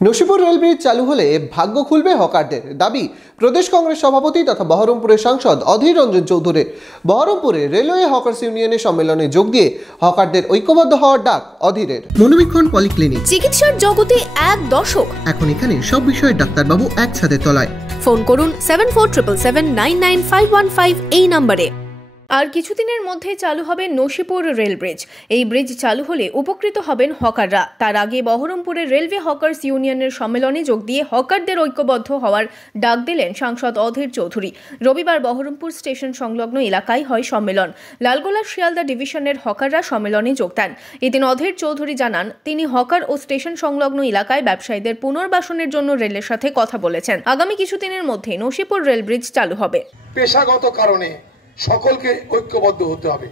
Nasipur rail bridge চালু হলে ভাগ্য খুলবে হকারদের দাবি প্রদেশ কংগ্রেস সভাপতি তথা বহরমপুরের সাংসদ অধীর রঞ্জন চৌধুরীর। বহরমপুরে রেলওয়ে হকার্স ইউনিয়নের সম্মেলনে যোগ দিয়ে হকারদের ঐক্যবদ্ধ হওয়ার ডাক অধীরের। মনোবীক্ষণ পলিক্লিনিক, চিকিৎসার জগতে এক দশক। এখন এখানে সব বিষয়ে ডাক্তারবাবু এক ছাদের তলায়। ফোন করুন 7477799515 এই নম্বরে। আর কিছুদিনের মধ্যে চালু হবে নসিপুর রেল ব্রিজ। এই ব্রিজ চালু হলে উপকৃত হবেন হকাররা। তার আগে বহরমপুরের রেলওয়ে হকার্স ইউনিয়নের সম্মেলনে যোগ দিয়ে হকারদের ঐক্যবদ্ধ হওয়ার ডাক দিলেন সাংসদ অধীর চৌধুরী। রবিবার বহরমপুর স্টেশন সংলগ্ন এলাকায় হয় সম্মেলন। লালগোলা শিয়ালদা ডিভিশনের হকাররা সম্মেলনে যোগ দেন। এদিন অধীর চৌধুরী জানান, তিনি হকার ও স্টেশন সংলগ্ন এলাকায় ব্যবসায়ীদের পুনর্বাসনের জন্য রেলের সাথে কথা বলেছেন। আগামী কিছুদিনের মধ্যে নসিপুর রেল ব্রিজ চালু হবে। পেশাগত কারণে সকলকে ঐক্যবদ্ধ হতে হবে।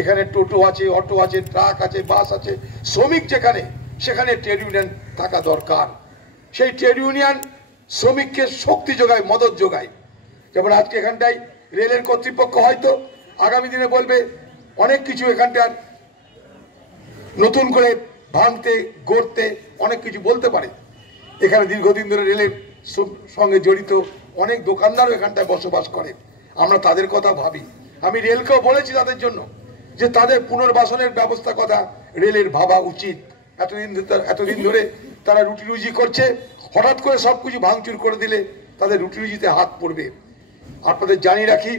এখানে টোটো আছে, অটো আছে, ট্রাক আছে, বাস আছে, শ্রমিক যেখানে সেখানে ট্রেড ইউনিয়ন থাকা দরকার। সেই ট্রেড ইউনিয়ন শ্রমিককে শক্তি যোগায়, মদত যোগায়। যেমন আজকে এখানটায় রেলের কর্তৃপক্ষ হয়তো আগামী দিনে বলবে অনেক কিছু এখানটার নতুন করে ভাঙতে গড়তে অনেক কিছু বলতে পারে। এখানে দীর্ঘদিন ধরে রেলের সঙ্গে জড়িত অনেক দোকানদারও এখানটায় বসবাস করে। আমরা তাদের কথা ভাবি। আমি রেলকেও বলেছি তাদের জন্য যে তাদের পুনর্বাসনের ব্যবস্থা কথা রেলের ভাবা উচিত। এতদিন ধরে তারা রুটি রুজি করছে, হঠাৎ করে সবকিছু ভাঙচুর করে দিলে তাদের রুটি রুজিতে হাত পড়বে। আপনাদের জানিয়ে রাখি,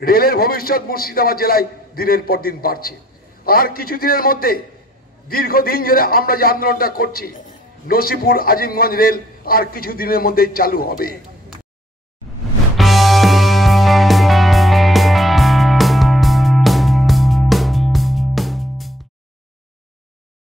রেলের ভবিষ্যৎ মুর্শিদাবাদ জেলায় দিনের পর দিন বাড়ছে। আর কিছুদিনের মধ্যে দীর্ঘদিন ধরে আমরা যে আন্দোলনটা করছি, নসিপুর আজিমগঞ্জ রেল আর কিছু দিনের মধ্যেই চালু হবে।